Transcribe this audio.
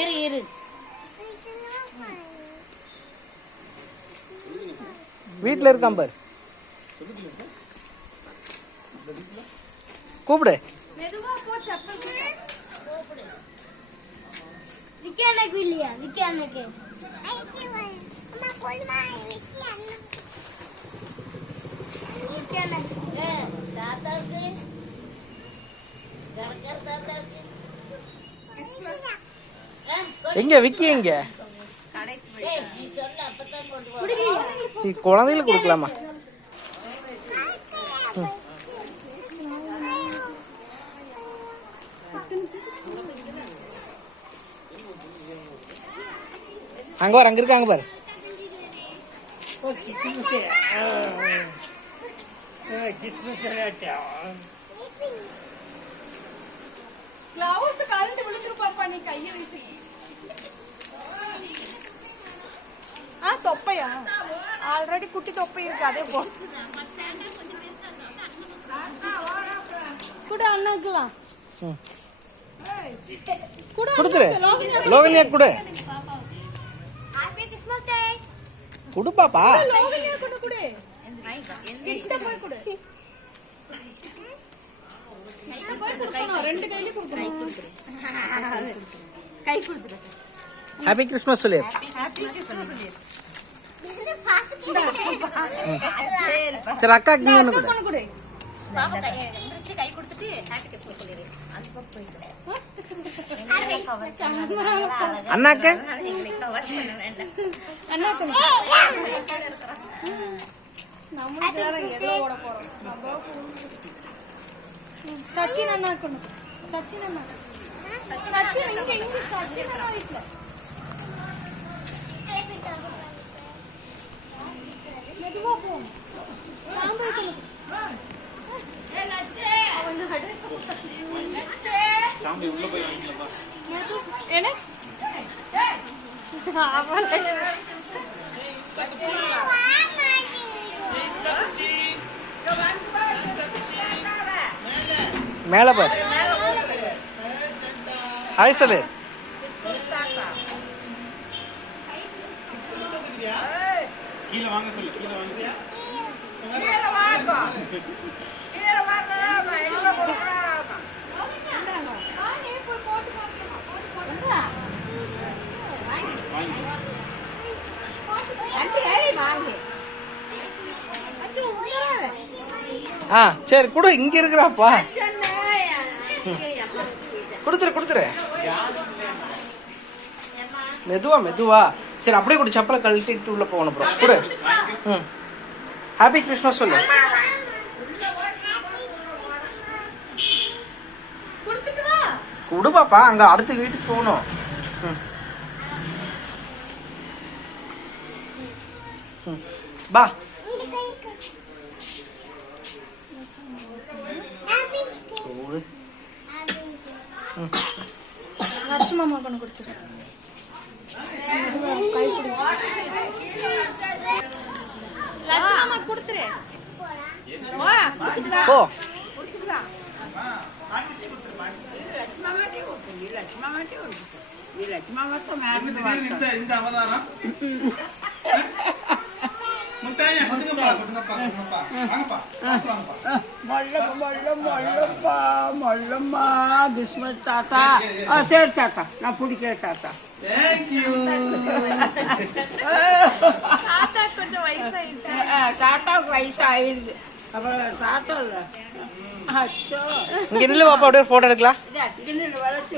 ஏறு ஏறு. வீட்டில் இருக்கான் பார். கூப்பிடு. எங்க விக்கி எங்க? குழந்தைகளுக்கு கொடுக்கலாமா? அங்க வர, அங்க இருக்காங்க பாரு. தொப்பையா ஆல்ரெடி குட்டி தொப்பை இருக்கு. அதே போ கூட அண்ணாக்கலாம் கொடுத்துரு. லோகன்யா கொடு. குடு பாப்பா. லோகன்யா கொடு கொடு. கிட்ட போய் கொடு. ரெண்டு கையில கொடுக்கணும். கை கொடுத்துரு. ஹாப்பி கிறிஸ்மஸ் சொல்லு. சரி அக்காக்கு நீ ஒண்ணு கொடு. கை கொடுத்துட்டு ஹாப்பி கிறிஸ்மஸ் சொல்லிடு. அண்ணாக்கு சச்சின் அண்ணா சச்சின் அண்ணா மெதுவா போ. மேல பாரு. ஹாய் சொல்லு. கீழே வாங்க சொல்லு. கீழே சரி கொடு. இங்க இருக்கிறாப்பா. கொடுத்துரு கொடுத்துரு. மெதுவா மெதுவா. சரி அப்படியே கொடு. செப்பலை கழட்டிட்டு உள்ள போகணும். ப்ரோ கொடு. ஹாப்பி கிறிஸ்மஸ் சொல்லு. கொடு பாப்பா. அங்க அடுத்த வீட்டுக்கு போகணும். பா. லட்சுமி மாமா கொண்டு கொடுத்துரு. லட்சுமி மாமா கொடுத்துரு. போ. இந்த அவதாரம் மொல்லம்மா கிறிஸ்மஸ் தாத்தா. சரி தாத்தா, நான் பிடிக்கிறேன் தாத்தா. தாத்தாவுக்கு வயசாயிருக்கு. அப்புறம் தாத்தா இல்ல. இங்க நில்லு பாப்பா. அப்படியே போட்டோ எடுக்கலாம். வளர்ச்சி